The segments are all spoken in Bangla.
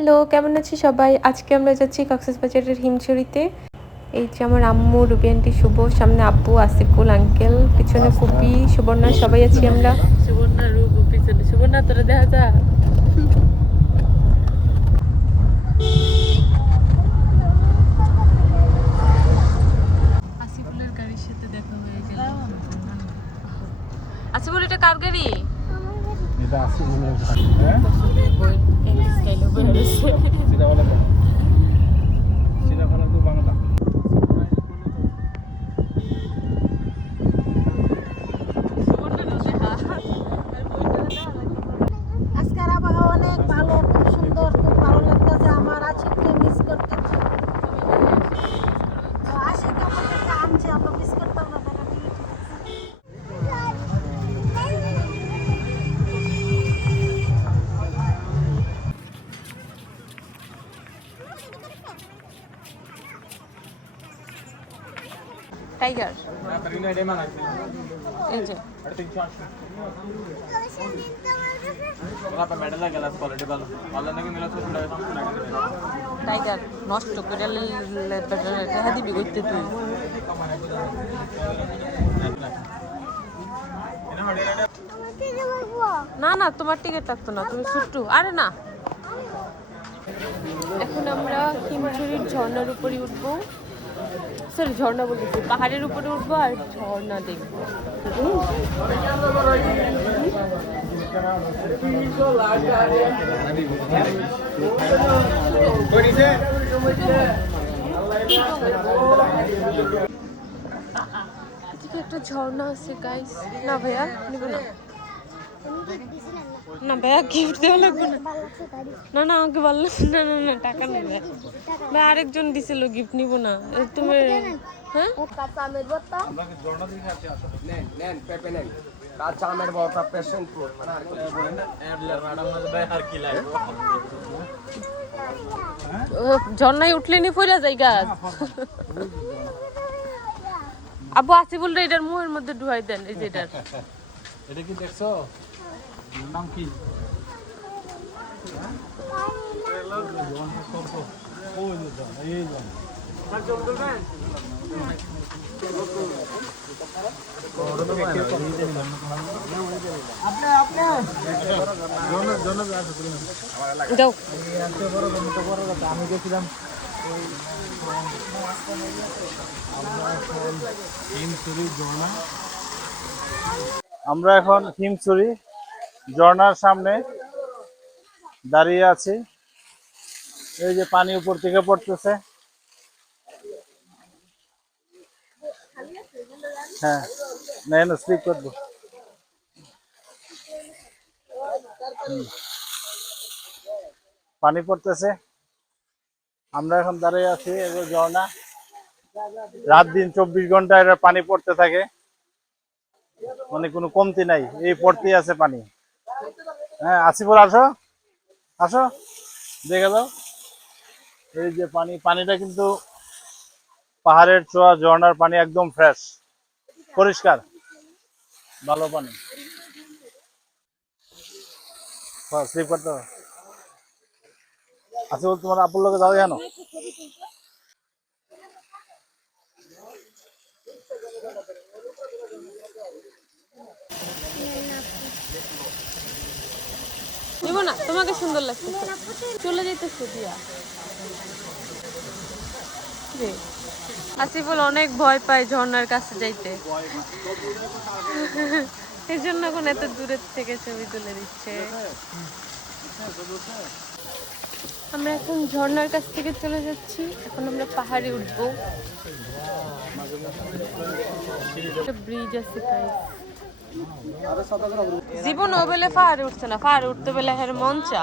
হ্যালো, কেমন আছি সবাই? আজকে আমরা যাচ্ছি কক্সবাজারের হিমছড়িতে। এই যে আমার আম্মু, রুবি আন্টি, শুভ, সামনে আব্বু, আসিফুল আঙ্কেল, পিছনে ফুপি, সুবর্ণা, সবাই আছি আমরা। সুবর্ণা রূপ পিছনে সুবর্ণা তোরা দেখা যা। আসিফুলের গাড়ির সাথে দেখা হয়ে গেল। আসিফুল এটা কার গাড়ি? এটা আসিফুলের গাড়ি। হ্যাঁ এই স্টাইল হবে হচ্ছে সেটা বলে তো সেটা বলে তো বাংলা। আজকের আবহাওয়া অনেক ভালো, খুব সুন্দর, খুব ভালো লাগতেছে। আমার আশিককে মিস করতেছি। আশিক আমাদেরকে আনছে, আমরা মিস করতাম না। টাইগার এই যে টাইগার নষ্ট করে দেখা দিবি করতে তুই। না না তোমার টিকিট থাকতো না, তুমি ছুট্টু। আরে না, এখন আমরা হিমছড়ির ঝর্ণার উপরে উঠবো। সরি, ঝর্ণা বলতেছি, পাহাড়ের উপরে উঠবো আর ঝর্ণা দেখবো। এদিকে একটা ঝর্ণা আছে গাইস। না ভাইয়া নিব না, না ভাইয়া গিফট দেওয়া লাগবে না। না না আমাকে বললো না, না না টাকা নেবে ভাই, আরেকজন দিছিল গিফট নিব না। তুমি হ্যাঁ আমরা কি ঝর্ণা দেখে আছি আসলে নেন নেন পেপে নেন কাঁচা আমের বড়টা পেশেন্ট ফ্রুট মানে আর কি বলেন না এডলার ম্যাডাম না ভাই আর কি লাগবে। ঝর্ণায় উঠলে নি পড়া যায় গাছ। আবু আসিফুল রে এটার মুহের মধ্যে ঢুকাই দেন। এই যে এটার এটা কি দেখছো নাম কি যাও। আমি গেছিলাম আমরা এখন হিমছড়ি ঝর্ণার সামনে দাঁড়িয়ে আছি। এই যে পানি উপর থেকে পড়তেছে। হ্যাঁ না স্লিপ করবো। পানি পড়তেছে, আমরা এখন দাঁড়িয়ে আছি। এবার ঝর্ণা রাত দিন 24 ঘন্টা এটা পানি পড়তে থাকে, মানে কোনো কমতি নাই, এই পড়তেই আছে পানি। হ্যাঁ আসিফুল আসো আসো দেখে দাও। এই যে পানি, পানিটা কিন্তু পাহাড়ের চোয়া ঝর্ণার পানি, একদম ফ্রেশ পরিষ্কার ভালো পানি। স্লিপ করতে হবে। আসিফুল তোমার আপুর লোকে যাও জানো। নিব না, তোমাকে সুন্দর লাগছে। চলে যেতেছে দিয়া। আসিফুল অনেক ভয় পায় ঝর্ণার কাছে যাইতে, এই জন্য এখন এত দূরের থেকে ছবি তুলে দিচ্ছে। আমরা এখন ঝর্ণার কাছ থেকে চলে যাচ্ছি। এখন আমরা পাহাড়ে উঠবো। একটা ব্রিজ আছে গাইস। জীবন ও বেলে পাহাড়ে উঠছে না, পাহাড়ে উঠতে বেলে হের মন চা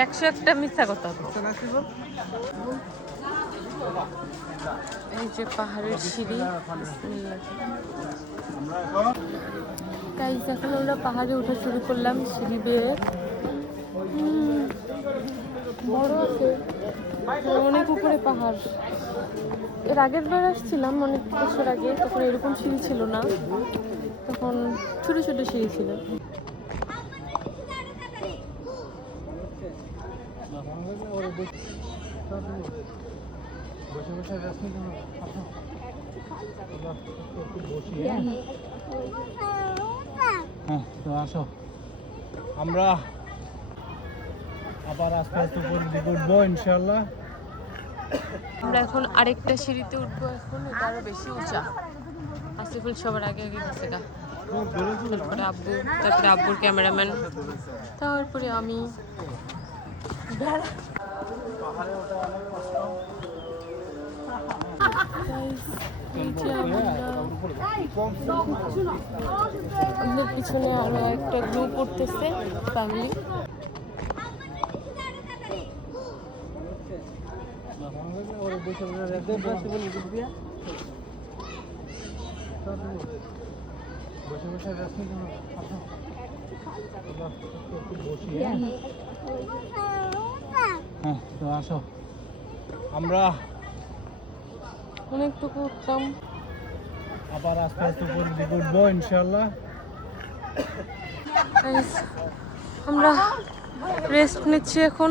101টা মিথ্যা কথা। এই যে পাহাড়ের সিঁড়ি। গাইস এখন আমরা পাহাড়ে উঠা শুরু করলাম সিঁড়ি বেয়ে। বড় আছে, অনেক উপরে পাহাড়। এর আগের বার আসছিলাম অনেক বছর আগে, তখন এরকম সিঁড়ি ছিল না, তখন ছোট ছোট সিঁড়ি ছিল। বসে বসে রেস্ট নিতে হবে। একটু বসি, হ্যাঁ তো আসো আমরা আবার আস্তে আস্তে উপরের দিকে উঠবো ইনশাল্লাহ। আমরা এখন আরেকটা সিঁড়িতে উঠবো, এখন এটা আরো বেশি উঁচা। আসিফুল সবার আগে আগে গেছে গা, তারপরে আব্বু, তারপরে আব্বুর ক্যামেরাম্যান, তারপরে আমি। পাহাড়ে ওঠা অনেক কষ্ট। আমাদের পিছনে আরো একটা গ্রুপ উঠতেছে, ফ্যামিলি। বসে বসে রেস্ট নিতে হবে। একটু বসি, হ্যাঁ তো আসো আমরা অনেকটুকু উঠতাম। আবার আস্তে আস্তে উপরের দিকে উঠবো ইনশাল্লাহ। Guys, আমরা রেস্ট নিচ্ছি এখন,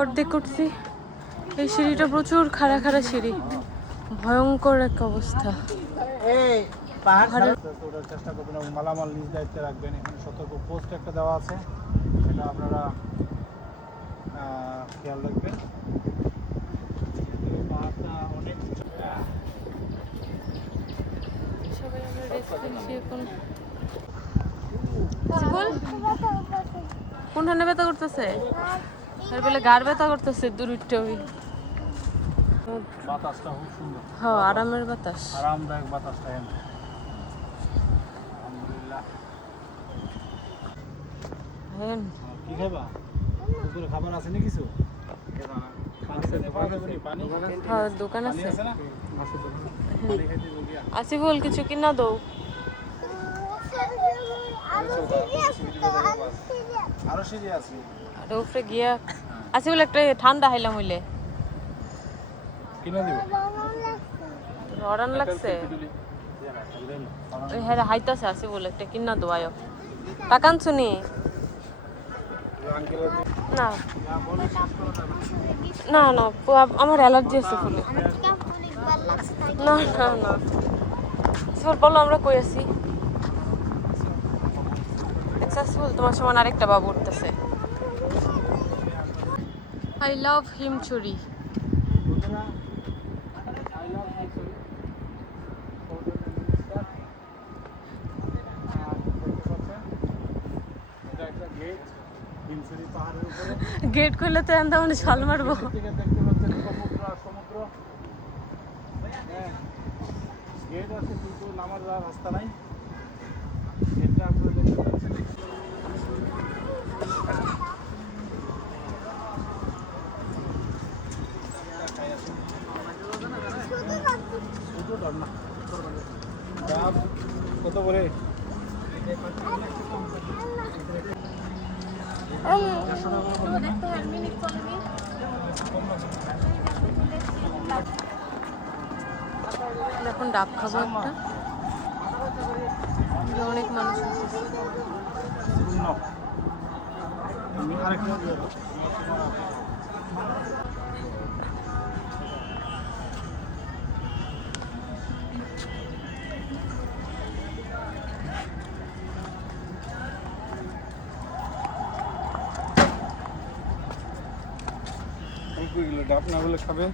অর্ধেক উঠছি। এই সিঁড়িটা প্রচুর খাড়া খাড়া সিঁড়ি, ভয়ঙ্কর এক অবস্থা। ওটার চেষ্টা করবেন এবং মালামাল নিজ দায়িত্বে রাখবেন। এখানে সতর্ক পোস্ট একটা দেওয়া আছে, সেটা আপনারা খেয়াল রাখবেন। পাহাড়টা অনেক সবাই আমরা রেস্ট নিচ্ছি এখন। বল, কোনখানে ব্যথা করতেছে? আর বলে গার ব্যথা করতেছে, দূর উঠতে ওই। বাতাসটা খুব সুন্দর, হ্যাঁ, আরামের বাতাস। আরামদায়ক বাতাসটা এখানে। আলহামদুলিল্লাহ। হ্যাঁ, কি খাবা? দুপুরে খাবার আছে না কিছু? পানি হ্যাঁ, দোকান পানি আছে। আছে না? পানি খাইতে বলি। আসিফুল কিছু কিনা দাও। আরো সিঁড়ি আছে। আর উপরে গিয়া আসিফুল একটা ঠান্ডা হাইলাম হইলে। কিনে দিব। রড়ান লাগছে। ওই হ্যাঁ হাইতাছে আসিফুল, একটা কিনা দাও আয়ো। টাকান শুনি না না না, আমার অ্যালার্জি আছে ফুলে। না না না, আসিফুল বলো আমরা কই আছি। আসিফুল তোমার সমান আরেকটা বাবু উঠতেছে। I love Himchari. গেট করলে তো এন্দা মানে ছল মারবো। গেট আছে কিন্তু নামার যাওয়ার রাস্তা নাই। গেটটা আপনারা দেখতে পাচ্ছেন। কত করে? এখন ডাব খাবো একটা। অনেক মানুষ আছে। আরেকটা ডাব না বলে খাবে।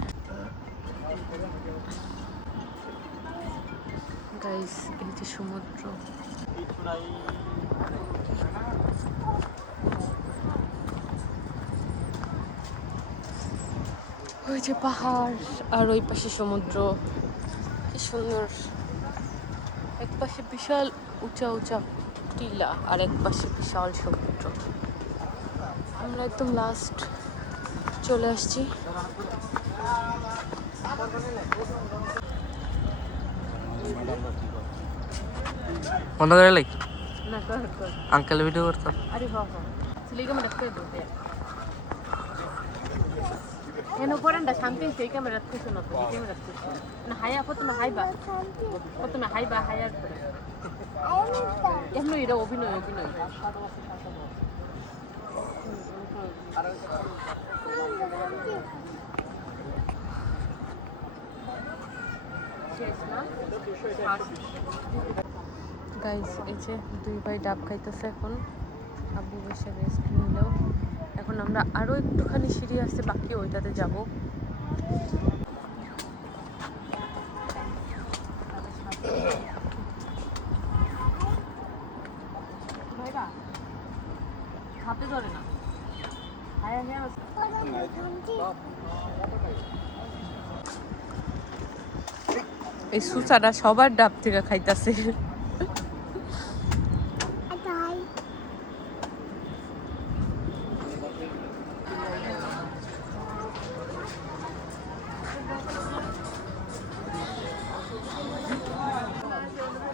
গাইস, এই যে সমুদ্র, ওই যে পাহাড়, আর ওই পাশে সমুদ্র। কি সুন্দর। এক পাশে বিশাল উঁচা উঁচা টিলা, আর এক পাশে বিশাল সমুদ্র। আমরা একদম লাস্ট চলে আসছি। বন্ধ করে লাই না কর কর। আঙ্কেল ভিডিও করতাম। अरे हाँ हाँ चलिए मैं रखते दो ಏನು ಕೊರಂಡ ಶಾಂತಿ ಸೇಕೆ ಮೇಲೆ ರತ್ತಿ ಸುನ ಸೇಕೆ ಮೇಲೆ ರತ್ತಿ ನಾ ಹಾಯ ಕೊತ್ತು ಹಾಯ್ ಬಾ ಕೊತ್ತು ಹಾಯ್ ಬಾ ಹಾಯ್ ಆಗ್ತದೆ এমনি এটা অভিনয় গাইস এই যে দুই ভাই ডাব খাইতেছে এখন। আব্বু বসে রেস্ট নিল। এখন আমরা আরো একটুখানি সিঁড়ি আছে বাকি, ওইটাতে যাব। হাতে ধরে না। এই সুচাটা সবার ডাব থেকে খাইতাছে।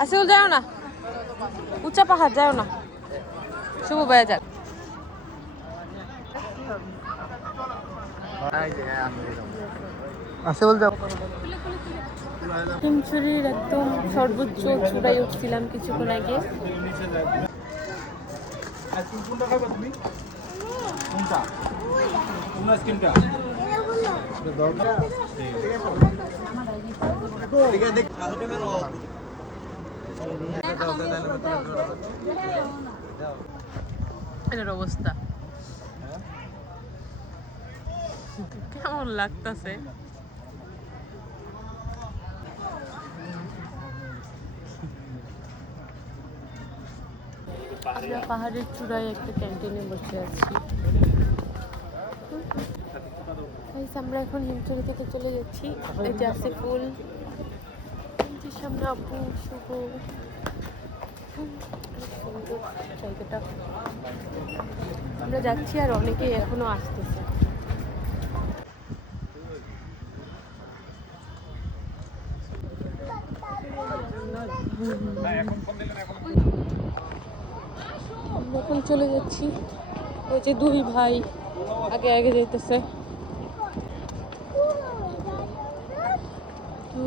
আসল যাও না, উঁচা পাহাড় যাও না, শুভ ভাইয়া যাক। আছে বল যাও। হিমছড়ির একদম সর্বোচ্চ চূড়ায় উঠছিলাম কিছুক্ষণ আগে। এটার অবস্থা কেমন লাগতেছে। আমরা পাহাড়ের চূড়ায় একটা ক্যান্টিনে বসে আছি। আমরা এখন হিমছড়ি থেকে চলে যাচ্ছি। এই যে আছে ফুল, সামনে আপু, শুভ, জায়গাটা আমরা যাচ্ছি আর অনেকে এখনো আসতেছে। আমরা এখন চলে যাচ্ছি। ওই যে দুই ভাই আগে আগে যাইতেছে।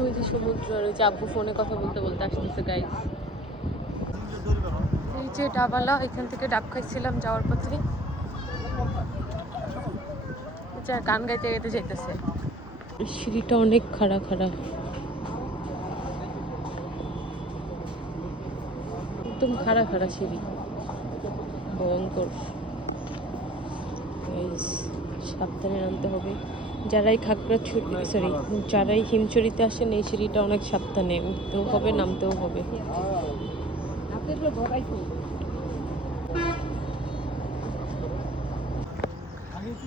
ওই যে সমুদ্র আর ওই যে আব্বু ফোনে কথা বলতে বলতে আসতেছে গাইস। এই যে ডাবালা, এখান থেকে ডাব খাইছিলাম যাওয়ার পথে। গান গাইতে গাইতে যাইতেছে। সিঁড়িটা অনেক খাড়া খাড়া, একদম খাড়া খাড়া সিঁড়ি, ভয়ঙ্কর। সাবধানে নামতে হবে। যারাই যারাই হিমছড়িতে আসেন এই সিঁড়িটা অনেক সাবধানে উঠতেও হবে, নামতেও হবে।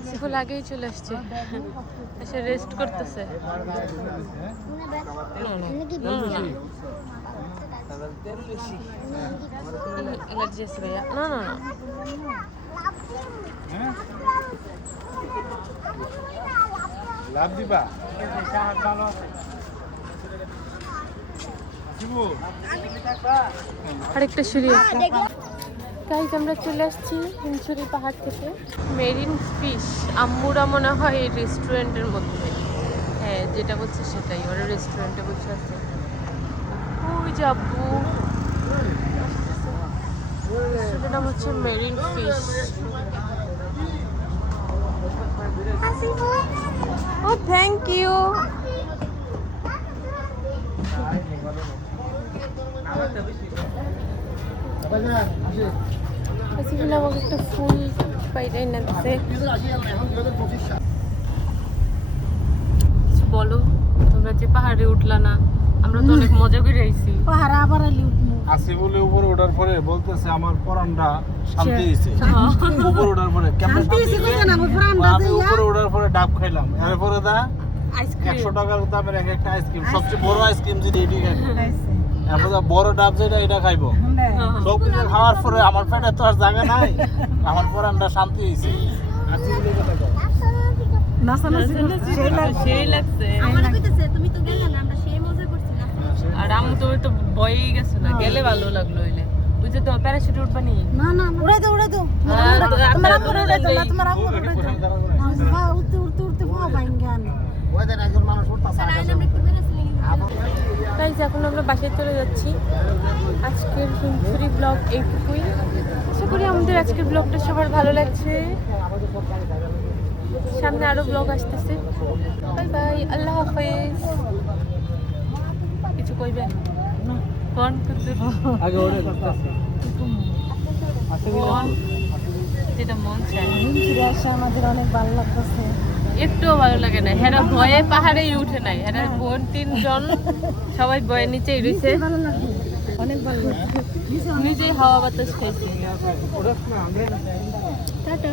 সিফুল আগেই চলে আসছে, এসে রেস্ট করতেছে। এলার্জি আছে ভাইয়া? না না না, লাভ দিবা। আরেকটা সিঁড়ি আছে। গাইজ আমরা চলে আসছি হিমছড়ি পাহাড় থেকে। মেরিন ফিশ, আম্মুরা মনে হয় এই রেস্টুরেন্টের মধ্যে, হ্যাঁ যেটা বলছে সেটাই, ওরা রেস্টুরেন্টে বসে আছে। ওই যে আব্বু, সেটার নাম হচ্ছে মেরিন ফিশ। ও থ্যাংক ইউ। আমাকে একটা ফুল পাইটাই না দিছে। কিছু বলো, তোমরা যে পাহাড়ে উঠলা না, আমরা তো অনেক মজা করে আইছি। পাহাড়ে আবার আসিফুলে উপরে ওঠার পরে বলতেছে আমার পরানটা শান্তি দিয়েছে। উপরে ওঠার পরে কেমন শান্তি দিয়েছে? আমি উপরে ওঠার পরে ডাব খাইলাম, এরপরে দা 100 টাকার দামের একটা আইসক্রিম, সবচেয়ে বড় আইসক্রিম যদি এটি খাই, এরপর বড় ডাব যেটা এটা খাইবো। সব কিছু খাওয়ার পরে আমার পেটে তো আর জায়গা নাই, আমার পরানটা শান্তি দিয়েছে। আসিফুলে কথা কও। আর আমি তো ভয়ই গেছে না, গেলে ভালো লাগলো। হইলে ওই যে তো প্যারাশুট উঠবানি না না উড়ে দাও উড়ে দাও গাইজ এখন আমরা বাসায় চলে যাচ্ছি। আজকের হিমছড়ি ব্লগ এইটুকুই। করি আমাদের আজকের ব্লগটা সবার ভালো লাগছে। সামনে আরো ব্লগ আসতেছে। বাই বাই, আল্লাহ হাফেজ। কিছু কইবেন কোন আগে ওরে করতেছি কোন যেটা মন চায়। ফিরে আসে আমাদের অনেক ভালো লাগতেছে। একটুও ভালো লাগে না, হেরা ভয়ে পাহাড়েই উঠে নাই, হেরা বোন 3 জন সবাই ভয়ে নিচেই রয়েছে, ভালো লাগছে, অনেক ভালো লাগছে। নিজেই হাওয়া বাতাস খাইছে। টাটা।